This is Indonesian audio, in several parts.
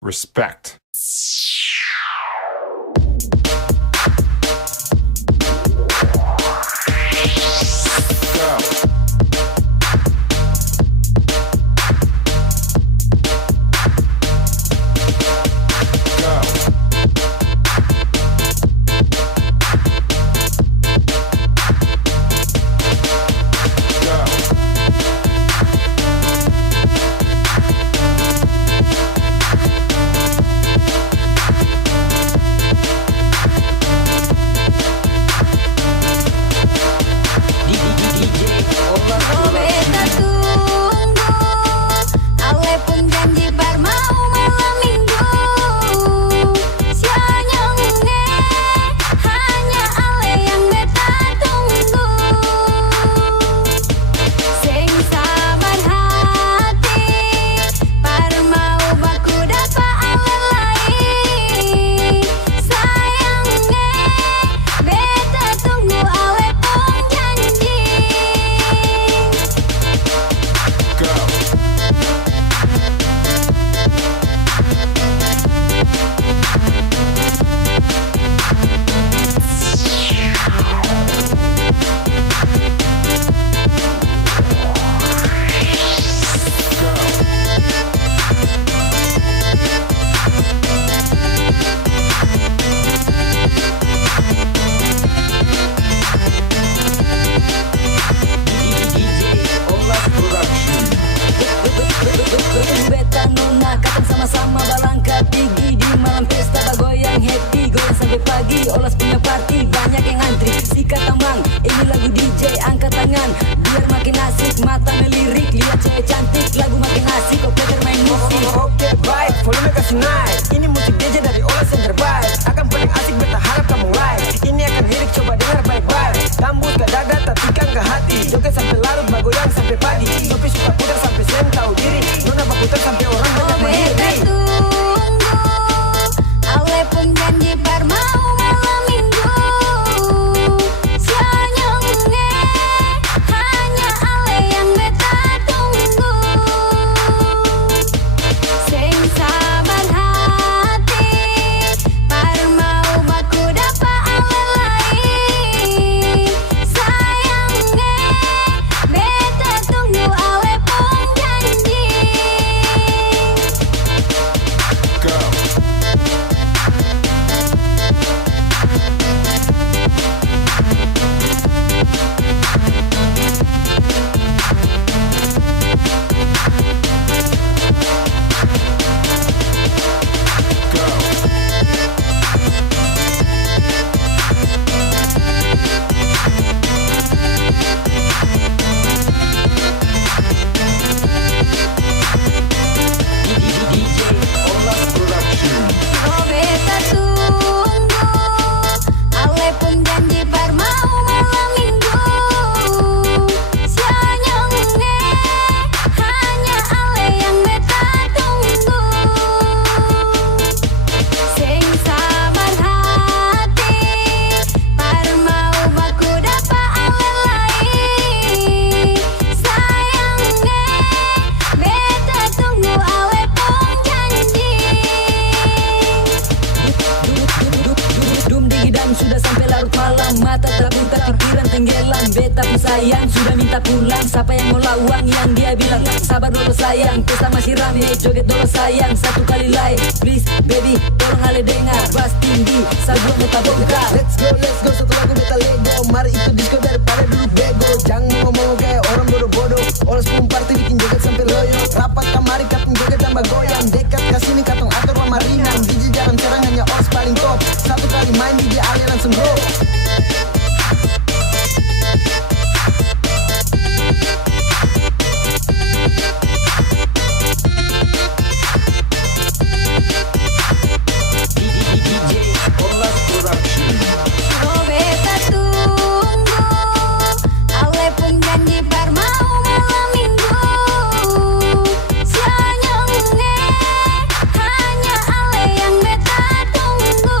respect. Sama-sama balangkat tinggi di malam pesta bagoyang happy goyang sampai pagi olas punya party banyak yang antri sikat tambang ini lagu DJ angkat tangan biar makin asik mata melirik lihat cewek cantik lagu makin asik operator main musik. Oke baik volume kasih naik ini musik DJ dari olas yang terbaik akan paling asik beta harap kamu like ini akan lirik coba dengar baik-baik tambut ke dada tatikan ke hati joget sampai larut bagoyang sampai pagi Sopi suka putar sampai sen tahu diri nona bakutar sampai orang banyak berdiri. Ale pun janji par mau malam minggu senyumnya hanya ale yang beta tunggu sing sabar hati par mau baku dapa ale lain sayangnya beta tunggu ale pun janji. Go. Oh beta tunggu, ale pun janji par mau malam minggu senyumnya hanya ale yang beta tunggu sing sabar hati par mau baku dapa ale lain sayangnya beta tunggu ale pun janji. Dum digidam sudah sampai larut malam mata terbuka pikiran tenggelam beta pun sayang sudah minta pulang siapa yang mau lawan yang dia bilang sabar dulu sayang pesta masih rame joget dulu sayang satu kali lagi please baby tolong ale dengar bass tinggi sabun beta bongkar. Let's go satu lagu beta lego mari ikut disco daripada duduk bego jangan ngomong kayak orang bodoh-bodoh olas pun party bikin joget sampai loyo rapat kamari katong joget tambah goyang dekat kasini katong atur lama ringan DJ jarang serang hanya olas paling top satu kali main DJ ale langsung go. Oh beta tunggu, ale pun janji par mau malam minggu senyumnya hanya ale yang beta tunggu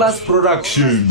Production.